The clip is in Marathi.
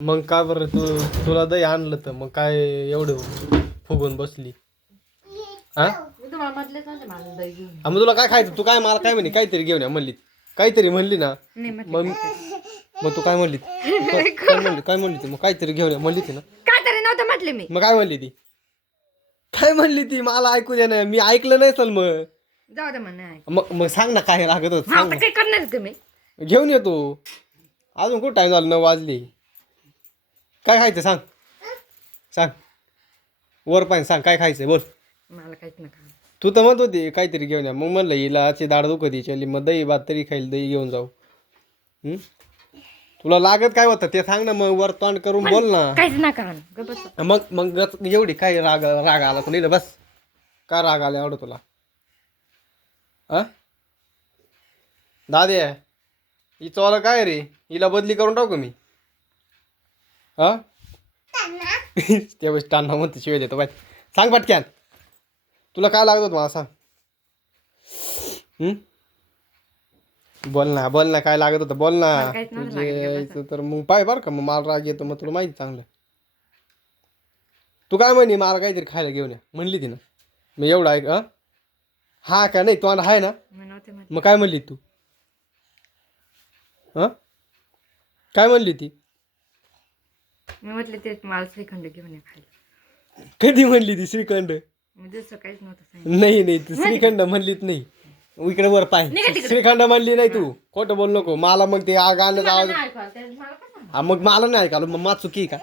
मग काय बरं तुला दही आणलं तर मग काय एवढं फुगून बसली हा मी तुम्हाला म्हटलेच नव्हते माझं दही घेऊन ये. मग तुला काय खायचं तू काय मला काय म्हणे काहीतरी घेऊन या म्हणली काहीतरी म्हणली ना नाही म्हटले मग मग तू काय म्हणली काय म्हणली ती मग काहीतरी घेऊन या म्हणली ती ना काय तरी नव्हतं म्हटले मी. मग काय म्हणली ती काय म्हणली ती मला ऐकू दे ना मी ऐकलं नाही चल मग जाऊ दे म्हणणे ऐक. मग सांग ना काय लागत होत हा सांग आता काय करणार आहे तुम्ही? ना. घेऊन येतो अजून कुठं टाइम झाला 9 वाजले काय खायचं सांग सांग वर पाहिजे सांग काय खायचंय बोल मला काहीच नका. तू तर म्हणत होती काहीतरी घेऊन या मग म्हणलं हिला आजची दाढ दुखती चली मग दही भात तरी खाईल दही घेऊन जाऊ हं? तुला लागत काय होतं ते सांग ना मग वर तोंड करून बोल ना काहीच नका म्हणू. गप्प बस. मग एवढी काय राग आला तुला इथं बस काय राग आला एवढं तुला हा दादे हिचं वाला काय रे हिला बदली करून टाकू मी हा त्यावेळेस टाणा म्हणते शिवाय देतो बाय सांग पटक्यान तुला काय लागत होतं मला सांग बोल ना काय लागत होतं बोल ना मला काहीच नव्हतं तुझे लागत, गप्प यायचं तर मग पाय बरं का मग मला राग येतो मग तुला माहिती चांगलं तू काय म्हणे मला काहीतरी खायला घेऊन या म्हणली ती ना मग एवढं ऐक हा का नाही तू आहे ना मी नव्हते म्हटले. मग काय म्हणली तू हां काय म्हणली ती मी म्हटले ते मला श्रीखंड घेऊन ये खायला. कधी म्हणली ती श्रीखंड मी दुसरं काहीच नव्हतं सांगितलं. नाही ती श्रीखंड म्हणलीच नाही इकडे वर पाय निघा तिकडे. श्रीखंड म्हणली नाही तू खोटं बोल नको मला मग ते गाण्याचा आवाज नाही ऐकू आलं, ते मला काय सांगू? हा मग मला नाही ऐकाल मग मा चुकी का